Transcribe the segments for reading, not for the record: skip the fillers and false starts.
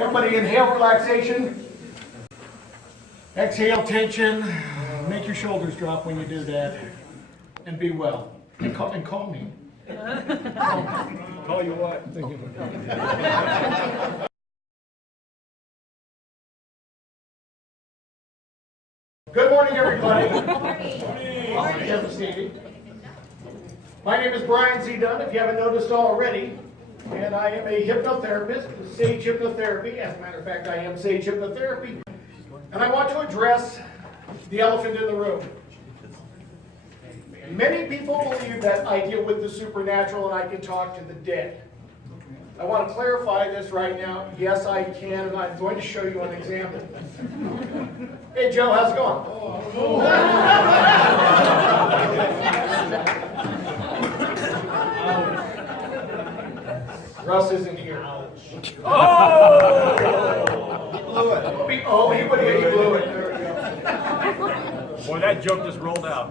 Everybody inhale relaxation. Exhale tension. Make your shoulders drop when you do that. And be well. And call me. Call you what? Good morning, everybody. Good morning. My name is Brian Z. Dunn, if you haven't noticed already, and I am a hypnotherapist with Sage Hypnotherapy. As a matter of fact, I am Sage Hypnotherapy. And I want to address the elephant in the room. Many people believe that I deal with the supernatural and I can talk to the dead. I want to clarify this right now. Yes, I can, and I'm going to show you an example. Hey, Joe, how's it going? Russ isn't here. Oh! He blew it. Oh, he blew it. There we go. Boy, that joke just rolled out.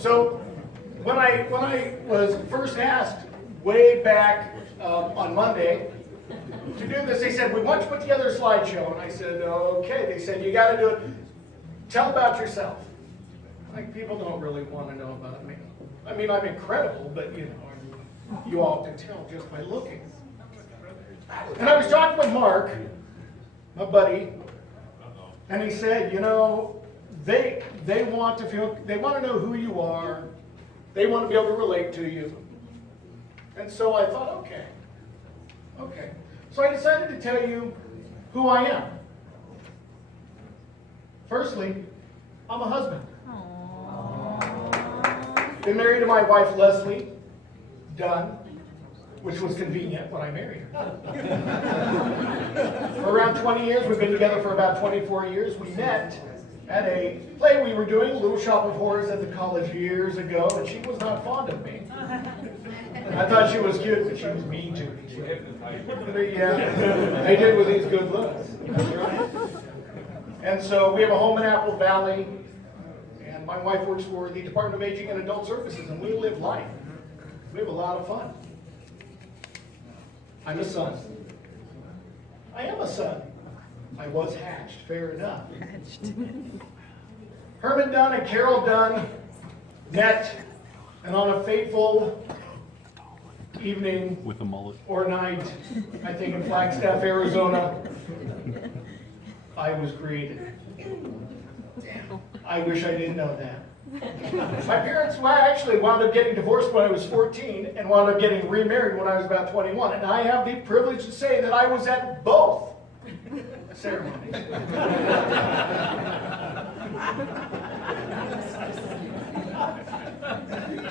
So, when I was first asked way back on Monday to do this, they said, we want you to put together a slideshow. And I said, okay. They said, you got to do it. Tell about yourself. Like, people don't really want to know about me. I mean, I'm incredible, but you all can tell just by looking. And I was talking with Mark, my buddy, and he said, they want to know who you are. They want to be able to relate to you. And so I thought, okay. So I decided to tell you who I am. Firstly, I'm a husband. Been married to my wife, Leslie Dunn, which was convenient when I married her. For around 20 years, we've been together for about 24 years. We met at a play we were doing, Little Shop of Horrors at the college years ago, and she was not fond of me. I thought she was cute, but she was mean to me. Yeah, they did with these good looks. That's right. And so we have a home in Apple Valley, and my wife works for the Department of Aging and Adult Services, and we live life. We have a lot of fun. I'm a son. I am a son. I was hatched, fair enough. Herman Dunn and Carol Dunn met, and on a fateful evening with a mullet or night, I think in Flagstaff, Arizona, I was created. I wish I didn't know that. My parents actually wound up getting divorced when I was 14 and wound up getting remarried when I was about 21. And I have the privilege to say that I was at both ceremonies.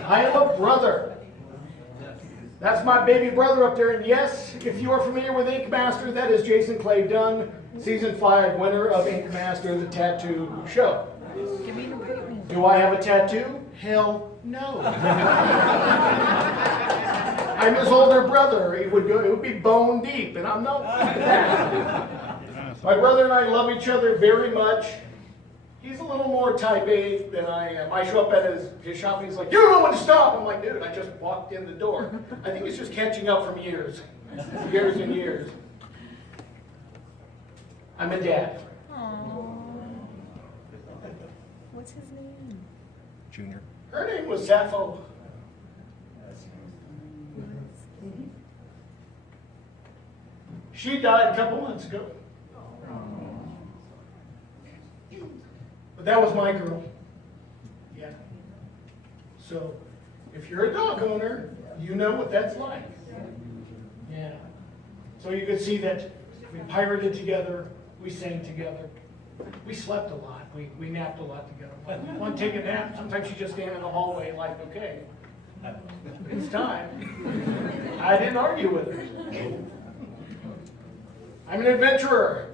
I am a brother. That's my baby brother up there. And yes, if you are familiar with Ink Master, that is Jason Clay Dunn, Season 5 winner of Ink Master, the tattoo show. Do I have a tattoo? Hell no. I'm his older brother. It would be bone deep, and I'm not that. My brother and I love each other very much. He's a little more type A than I am. I show up at his shop and he's like, you don't know when to stop. I'm like, dude, I just walked in the door. I think it's just catching up from years. Years and years. I'm a dad. What's his name? Junior. Her name was Sappho. She died a couple months ago. But that was my girl. Yeah. So, if you're a dog owner, you know what that's like. Yeah. So you can see that we pirated together, we sang together, we slept a lot, we napped a lot together. One take a nap, sometimes you just stand in the hallway like, okay, it's time. I didn't argue with her. I'm an adventurer.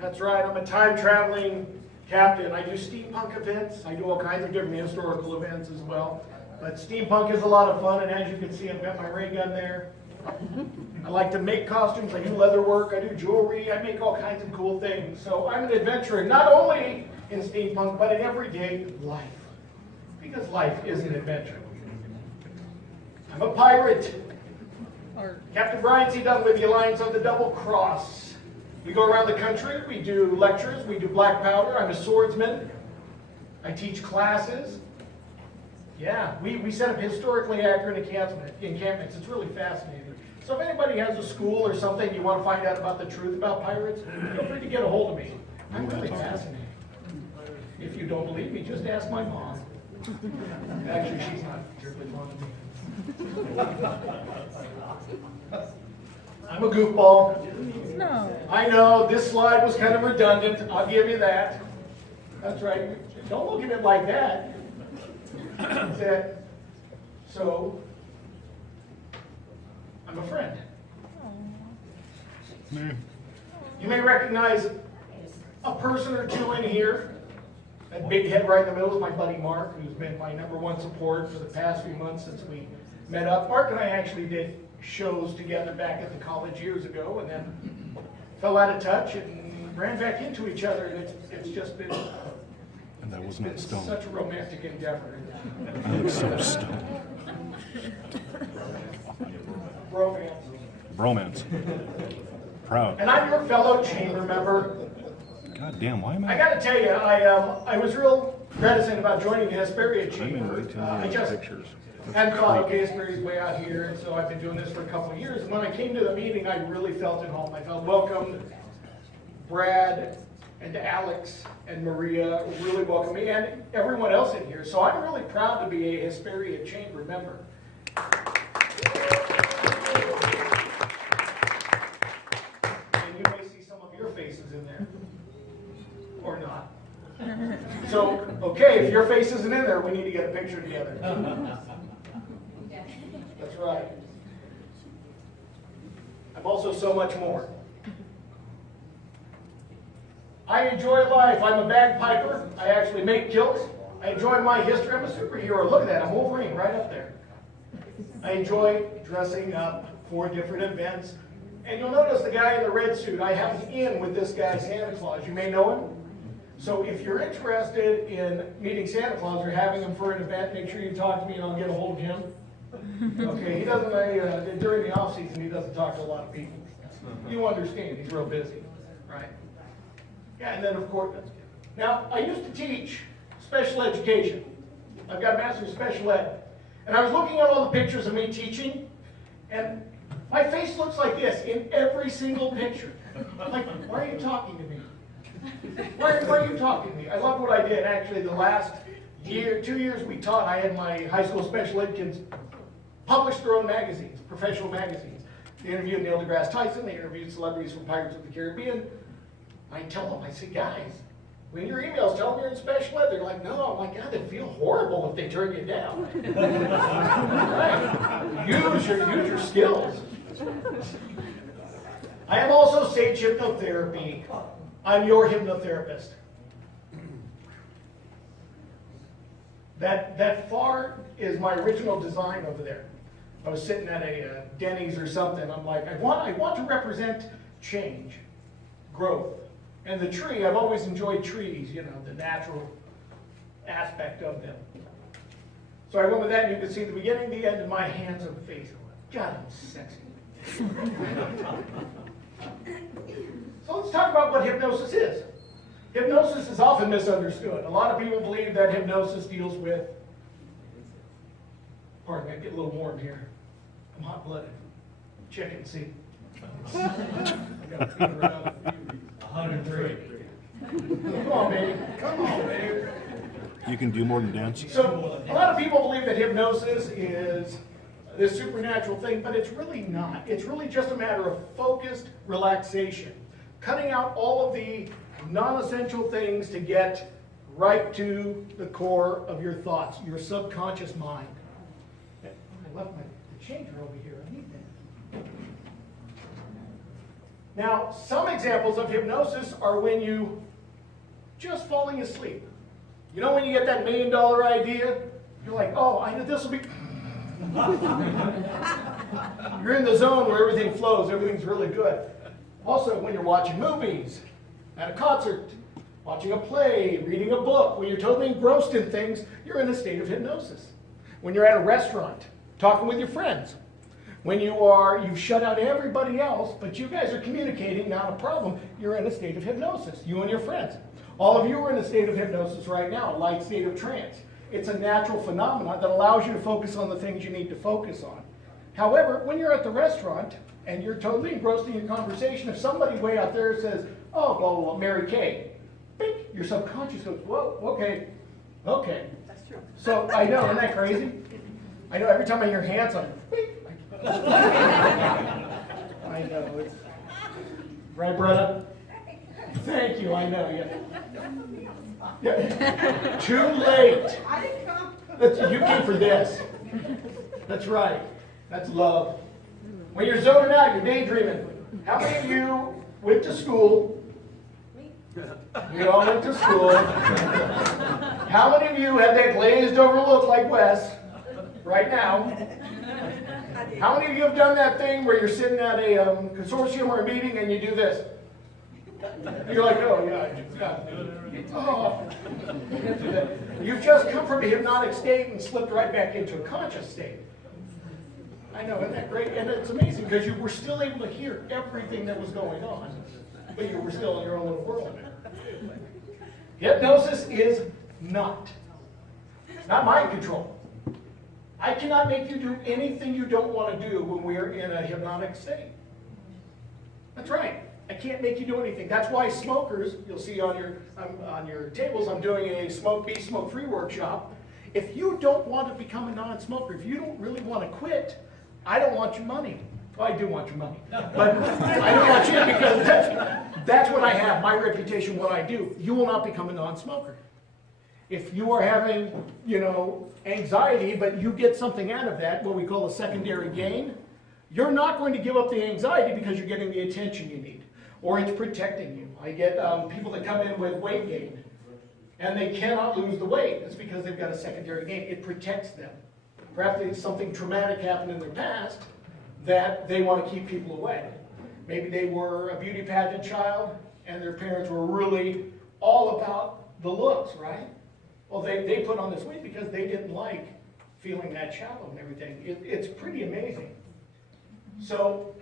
That's right, I'm a time-traveling captain. I do steampunk events. I do all kinds of different historical events as well. But steampunk is a lot of fun, and as you can see, I've got my ray gun there. I like to make costumes. I do leather work. I do jewelry. I make all kinds of cool things. So I'm an adventurer, not only in steampunk, but in everyday life. Because life is an adventure. I'm a pirate. Captain Brian C. Dunn with the Alliance of the Double Cross. We go around the country, we do lectures, we do black powder. I'm a swordsman. I teach classes. Yeah, we set up historically accurate encampments. It's really fascinating. So if anybody has a school or something you want to find out about the truth about pirates, feel free to get a hold of me. I'm really fascinated. If you don't believe me, just ask my mom. Actually, she's not terribly fond of me. I'm a goofball. No. I know, this slide was kind of redundant. I'll give you that. That's right. Don't look at it like that. That's it. So, I'm a friend. You may recognize a person or two in here. That big head right in the middle is my buddy Mark, who's been my #1 support for the past few months since we met up. Mark and I actually did shows together back at the college years ago, and then fell out of touch and ran back into each other, and it's just been, And that was not stone. such a romantic endeavor. I look so stoned. Romance. Bromance. Proud. And I'm your fellow chamber member. God damn, why am I I? gotta tell you, I was real reticent about joining the Hesperia I'm in chamber. way too I many just pictures. hadn't thought, okay, Hesperia's way out here, and so I've been doing this for a couple of years. And when I came to the meeting, I really felt at home. I felt welcomed. Brad and Alex and Maria really welcomed me, and everyone else in here. So I'm really proud to be a Hesperia chamber member. And you may see some of your faces in there. Or not. So, okay, if your face isn't in there, we need to get a picture together. That's right. I'm also so much more. I enjoy life. I'm a bagpiper. I actually make kilts. I enjoy my history. I'm a superhero. Look at that. I'm Wolverine right up there. I enjoy dressing up for different events. And you'll notice the guy in the red suit. I have an in with this guy, Santa Claus. You may know him. So if you're interested in meeting Santa Claus or having him for an event, make sure you talk to me and I'll get a hold of him. Okay, he doesn't, during the off season, he doesn't talk to a lot of people. You understand, he's real busy, right? Yeah, and then of course, now I used to teach special education. I've got a master's in special ed. And I was looking at all the pictures of me teaching, and my face looks like this in every single picture. I'm like, why are you talking to me? Why are you talking to me? I love what I did. Actually, the last year, 2 years we taught, I had my high school special ed kids publish their own magazines, professional magazines. They interviewed Neil deGrasse Tyson, they interviewed celebrities from Pirates of the Caribbean. I tell them, I say, guys, when your emails tell them you're in special ed, they're like, no. I'm like, God, they'd feel horrible if they turn you down. Right. Use your skills. I am also Sage Hypnotherapy. I'm your hypnotherapist. That far is my original design over there. I was sitting at a Denny's or something. I'm like, I want to represent change, growth. And the tree, I've always enjoyed trees, you know, the natural aspect of them. So I went with that, and you can see the beginning, the end, and my hands and face. God, I'm sexy. So let's talk about what hypnosis is. Hypnosis is often misunderstood. A lot of people believe that hypnosis deals with, pardon me, I get a little warm here. I'm hot-blooded. Check it and see. I got a fever around 103. Come on, baby. Come on, baby. You can do more than dance. So a lot of people believe that hypnosis is this supernatural thing, but it's really not. It's really just a matter of focused relaxation. Cutting out all of the non-essential things to get right to the core of your thoughts, your subconscious mind. I left the changer over here. I need that. Now, some examples of hypnosis are when you just falling asleep. You know when you get that $1 million idea? You're like, oh, I know this will be... You're in the zone where everything flows, everything's really good. Also, when you're watching movies, at a concert, watching a play, reading a book, when you're totally engrossed in things, you're in a state of hypnosis. When you're at a restaurant, talking with your friends, when you've shut out everybody else, but you guys are communicating, not a problem, you're in a state of hypnosis, you and your friends. All of you are in a state of hypnosis right now, a light state of trance. It's a natural phenomenon that allows you to focus on the things you need to focus on. However, when you're at the restaurant and you're totally engrossed in your conversation, if somebody way out there says, oh, blah, blah, blah, Mary Kay, bing, your subconscious goes, whoa, okay. That's true. So I know, isn't that crazy? I know every time I hear hands, I'm, bing. I know. It's, right, brother? Thank you, I know, yeah. Too late. I didn't come. You came for this. That's right. That's love. When you're zoning out, you're daydreaming. How many of you went to school? We all went to school. How many of you have that glazed over look like Wes right now? How many of you have done that thing where you're sitting at a consortium or a meeting and you do this? You're like, oh yeah. Oh. You've just come from a hypnotic state and slipped right back into a conscious state. I know, isn't that great? And it's amazing because you were still able to hear everything that was going on, but you were still in your own little world. Hypnosis is not. It's not mind control. I cannot make you do anything you don't want to do when we're in a hypnotic state. That's right. I can't make you do anything. That's why smokers, you'll see on your tables, I'm doing a smoke be smoke free workshop. If you don't want to become a non-smoker, if you don't really want to quit, I don't want your money. Well, I do want your money, but I don't want you because that's what I have, my reputation, what I do. You will not become a non-smoker. If you are having, anxiety, but you get something out of that, what we call a secondary gain, you're not going to give up the anxiety because you're getting the attention you need, or it's protecting you. I get people that come in with weight gain, and they cannot lose the weight. It's because they've got a secondary gain. It protects them. Perhaps something traumatic happened in their past that they want to keep people away. Maybe they were a beauty pageant child, and their parents were really all about the looks, right? Well, they put on this weight because they didn't like feeling that shallow and everything. It's pretty amazing. So,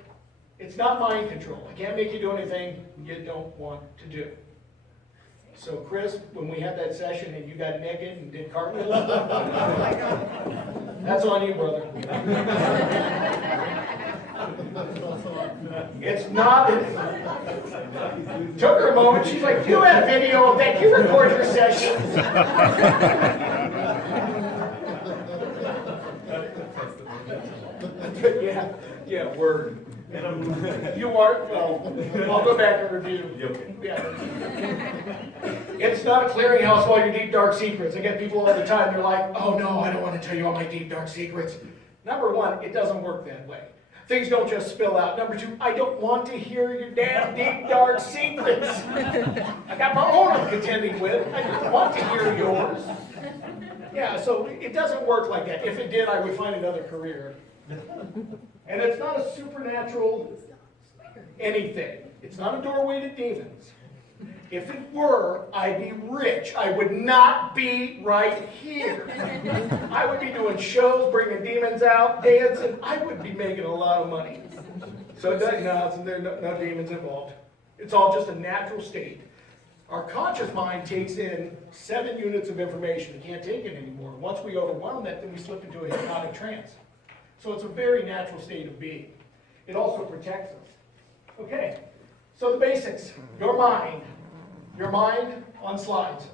it's not mind control. I can't make you do anything you don't want to do. So, Chris, when we had that session and you got naked and did cartwheels, that's on you, brother. It's not. Took her a moment. She's like, "You have video of that. You record your sessions." Yeah, word. You are. Well, I'll go back and review. Yeah. It's not a clearinghouse for all your deep dark secrets. I get people all the time. They're like, "Oh no, I don't want to tell you all my deep dark secrets." Number one, it doesn't work that way. Things don't just spill out. Number two, I don't want to hear your damn deep dark secrets. I got my own I'm contending with. I don't want to hear yours. Yeah, so it doesn't work like that. If it did, I would find another career. And it's not a supernatural anything. It's not a doorway to demons. If it were, I'd be rich. I would not be right here. I would be doing shows, bringing demons out, dancing. I would be making a lot of money. So there are no demons involved. It's all just a natural state. Our conscious mind takes in 7 units of information. We can't take it anymore. Once we overwhelm that, then we slip into a hypnotic trance. So it's a very natural state of being. It also protects us. Okay, so the basics. Your mind. Your mind on slides.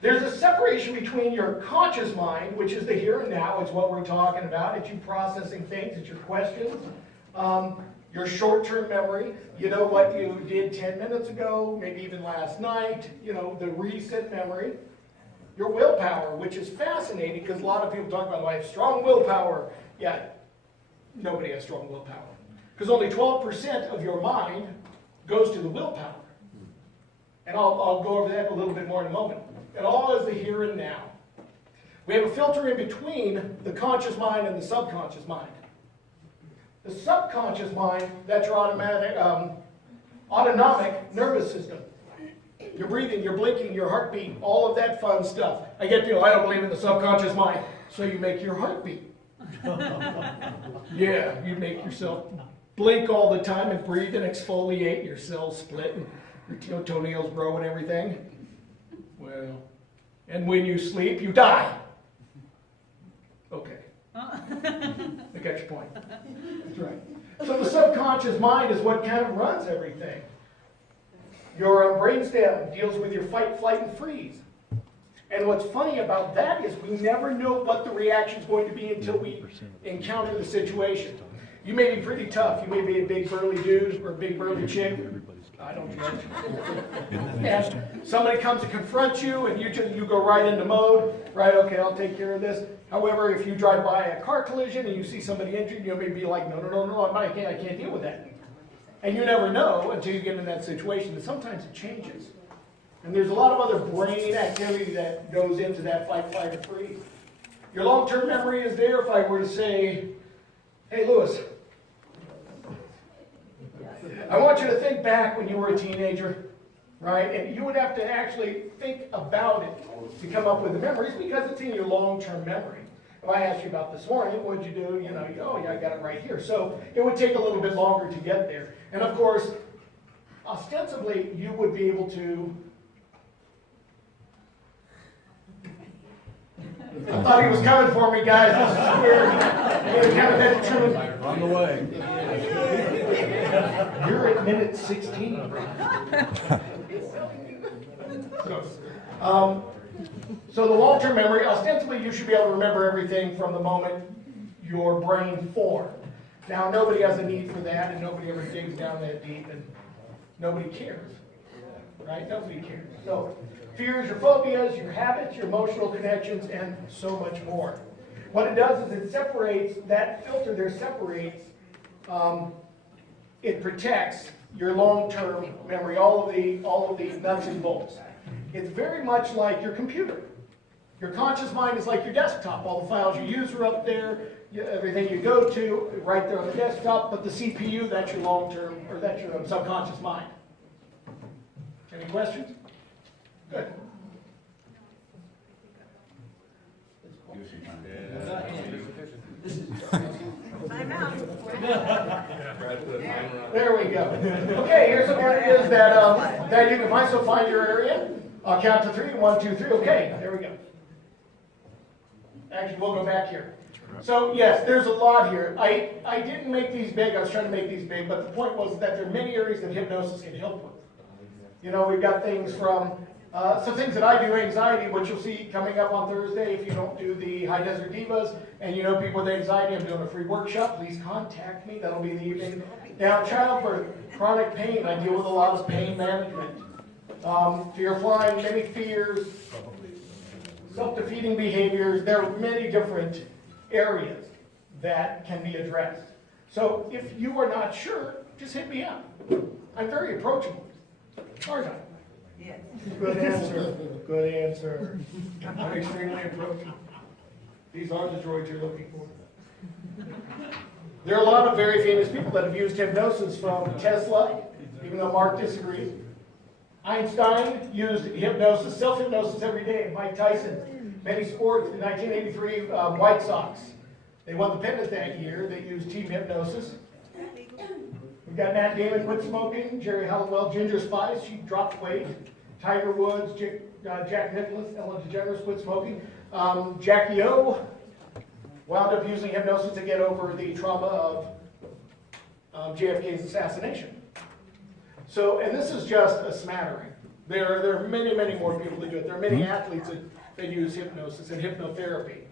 There's a separation between your conscious mind, which is the here and now, it's what we're talking about, it's you processing things, it's your questions, your short-term memory, you know what you did 10 minutes ago, maybe even last night, the recent memory. Your willpower, which is fascinating because a lot of people talk about, I have strong willpower. Yeah, nobody has strong willpower. Because only 12% of your mind goes to the willpower. And I'll go over that a little bit more in a moment. It all is the here and now. We have a filter in between the conscious mind and the subconscious mind. The subconscious mind, that's your autonomic nervous system. Your breathing, your blinking, your heartbeat, all of that fun stuff. I get I don't believe in the subconscious mind. So you make your heartbeat. Yeah, you make yourself blink all the time and breathe and exfoliate, your cells split and your toenails grow and everything. Well, and when you sleep, you die. Okay. I got your point. That's right. So the subconscious mind is what kind of runs everything. Your brainstem deals with your fight, flight, and freeze. And what's funny about that is we never know what the reaction is going to be until we encounter the situation. You may be pretty tough. You may be a big burly dude or a big burly chick. I don't judge. And somebody comes to confront you and you go right into mode. Right, okay, I'll take care of this. However, if you drive by a car collision and you see somebody injured, you may be like, no, I can't deal with that. And you never know until you get in that situation. And sometimes it changes. And there's a lot of other brain activity that goes into that fight, flight, or freeze. Your long-term memory is there. If I were to say, hey, Lewis, I want you to think back when you were a teenager, right? And you would have to actually think about it to come up with the memories because it's in your long-term memory. If I asked you about this morning, what'd you do? Oh yeah, I got it right here. So it would take a little bit longer to get there. And of course, ostensibly, you would be able to. I thought he was coming for me, guys. This is weird. Kind of determined. On the way. You're at minute 16. So the long-term memory, ostensibly you should be able to remember everything from the moment your brain formed. Now nobody has a need for that, and nobody ever digs down that deep, and nobody cares. Right? Nobody cares. So fears, your phobias, your habits, your emotional connections, and so much more. What it does is it separates, that filter there separates, it protects your long-term memory, all of the nuts and bolts. It's very much like your computer. Your conscious mind is like your desktop. All the files you use are up there, everything you go to, right there on the desktop, but the CPU, that's your long-term, or that's your subconscious mind. Any questions? Good. There we go. Okay, here's some areas that you can find. So find your area. I'll count to 3. 1, 2, 3. Okay, there we go. Actually, we'll go back here. So yes, there's a lot here. I didn't make these big. I was trying to make these big, but the point was that there are many areas that hypnosis can help with. We've got things from some things that I do, anxiety, which you'll see coming up on Thursday. If you don't do the High Desert Divas, and you know people with anxiety, I'm doing a free workshop. Please contact me. That'll be in the evening. Now, childbirth, chronic pain. I deal with a lot of pain management. Fear flying, many fears, self-defeating behaviors. There are many different areas that can be addressed. So if you are not sure, just hit me up. I'm very approachable. Aren't I? Yes. Good answer. Good answer. I'm extremely approachable. These are the droids you're looking for. There are a lot of very famous people that have used hypnosis, from Tesla, even though Mark disagrees. Einstein used hypnosis, self-hypnosis every day. Mike Tyson, many sports. In 1983, White Sox, they won the pennant that year. They used team hypnosis. We've got Matt Damon quit smoking, Jerry Halliwell, Ginger Spice, she dropped weight. Tiger Woods, Jack Nicklaus, Ellen DeGeneres quit smoking. Jackie O wound up using hypnosis to get over the trauma of JFK's assassination. So, and this is just a smattering. There are many, many more people that do it. There are many athletes that use hypnosis and hypnotherapy.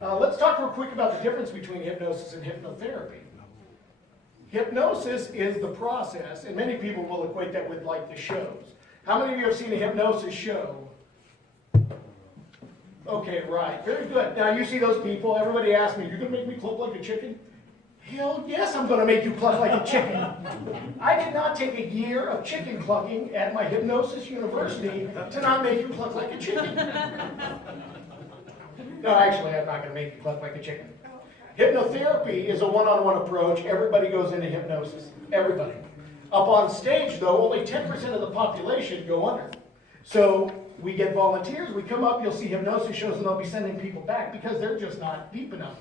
Let's talk real quick about the difference between hypnosis and hypnotherapy. Hypnosis is the process, and many people will equate that with like the shows. How many of you have seen a hypnosis show? Okay, right. Very good. Now you see those people, everybody asks me, you're going to make me cluck like a chicken? Hell yes, I'm going to make you cluck like a chicken. I did not take a year of chicken clucking at my hypnosis university to not make you cluck like a chicken. No, actually, I'm not going to make you cluck like a chicken. Hypnotherapy is a one-on-one approach. Everybody goes into hypnosis. Everybody. Up on stage, though, only 10% of the population go under. So we get volunteers, we come up, you'll see hypnosis shows, and they'll be sending people back because they're just not deep enough.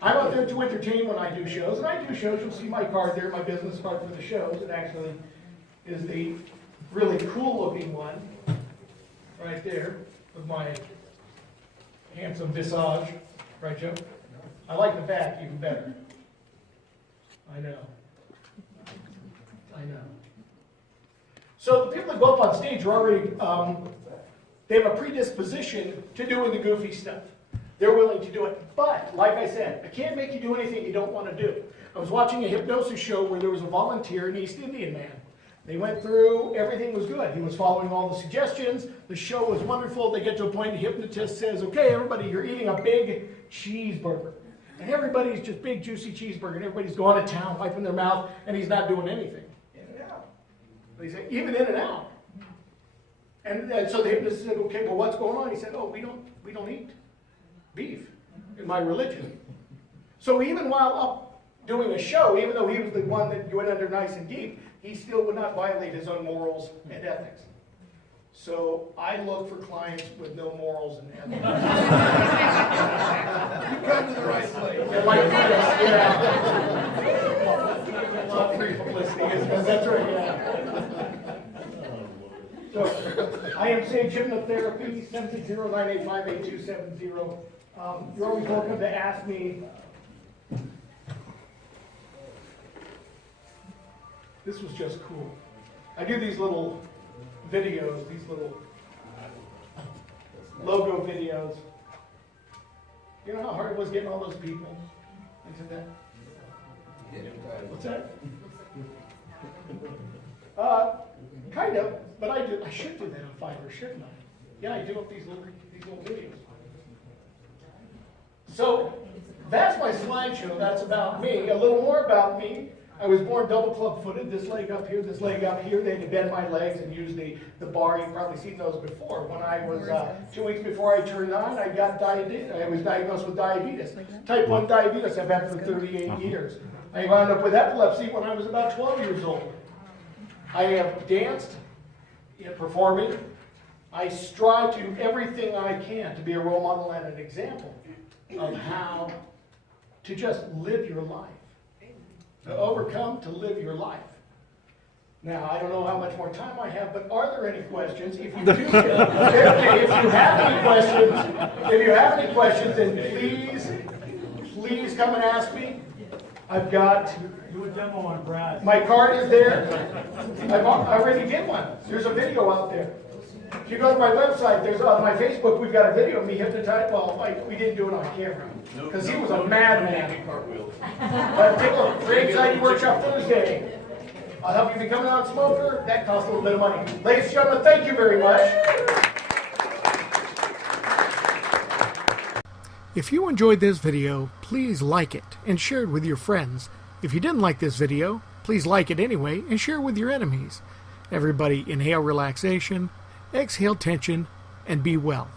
I'm out there to entertain when I do shows, and I do shows. You'll see my card there, my business card for the shows. It actually is the really cool-looking one right there with my handsome visage. Right, Joe? I like the back even better. I know. I know. So the people that go up on stage are already, they have a predisposition to doing the goofy stuff. They're willing to do it. But, like I said, I can't make you do anything you don't want to do. I was watching a hypnosis show where there was a volunteer, an East Indian man. They went through, everything was good. He was following all the suggestions. The show was wonderful. They get to a point, the hypnotist says, okay, everybody, you're eating a big cheeseburger. And everybody's just big, juicy cheeseburger. And everybody's going to town, wiping their mouth, and he's not doing anything. In and out. But he said, even in and out. And so the hypnotist said, okay, well, what's going on? He said, oh, we don't eat beef in my religion. So even while up doing a show, even though he was the one that went under nice and deep, he still would not violate his own morals and ethics. So I look for clients with no morals and ethics. You come to the right place. Yeah, like this, yeah. Not free publicity, that's right, yeah. So, I am Sage Hypnotherapy, 760-985-8270. You're always welcome to ask me. This was just cool. I do these little videos, these little logo videos. You know how hard it was getting all those people into that? What's that? Kind of, but I should do that on Fiverr, shouldn't I? Yeah, I do up these little videos. So that's my slideshow. That's about me. A little more about me. I was born double club-footed, this leg up here, this leg up here. They had to bend my legs and use the bar. You've probably seen those before. When I was 2 weeks before I turned 9, I got diabetes. I was diagnosed with diabetes. Type 1 diabetes I've had for 38 years. I wound up with epilepsy when I was about 12 years old. I have danced in performing. I strive to do everything I can to be a role model and an example of how to just live your life. To overcome, to live your life. Now, I don't know how much more time I have, but are there any questions? If you do, if you have any questions, then please come and ask me. I've got. Do a demo on Brad. My card is there. I already did one. There's a video out there. If you go to my website, there's on my Facebook, we've got a video of me hypnotized. Well, we didn't do it on camera because he was a madman. But take a look. Free Anxiety Workshop Thursday. I'll help you become a non-smoker. That costs a little bit of money. Ladies and gentlemen, thank you very much. If you enjoyed this video, please like it and share it with your friends. If you didn't like this video, please like it anyway and share it with your enemies. Everybody inhale relaxation, exhale tension, and be well.